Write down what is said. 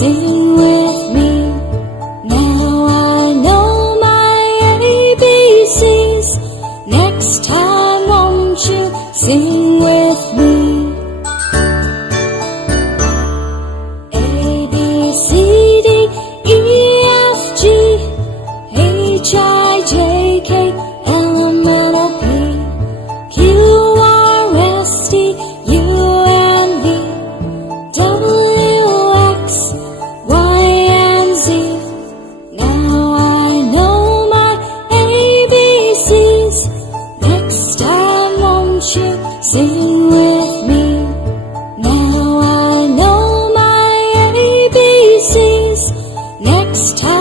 sing with me. Now I know my ABCs. Next time won't you sing with me? A, B, C, D, E, F, G, H, I, J, K, L, M, N, O, P, Q, R, S, T, U, and V, W, X, Y, and Z. Now I know my ABCs. Next time won't you sing with me? Now I know my ABCs. Next time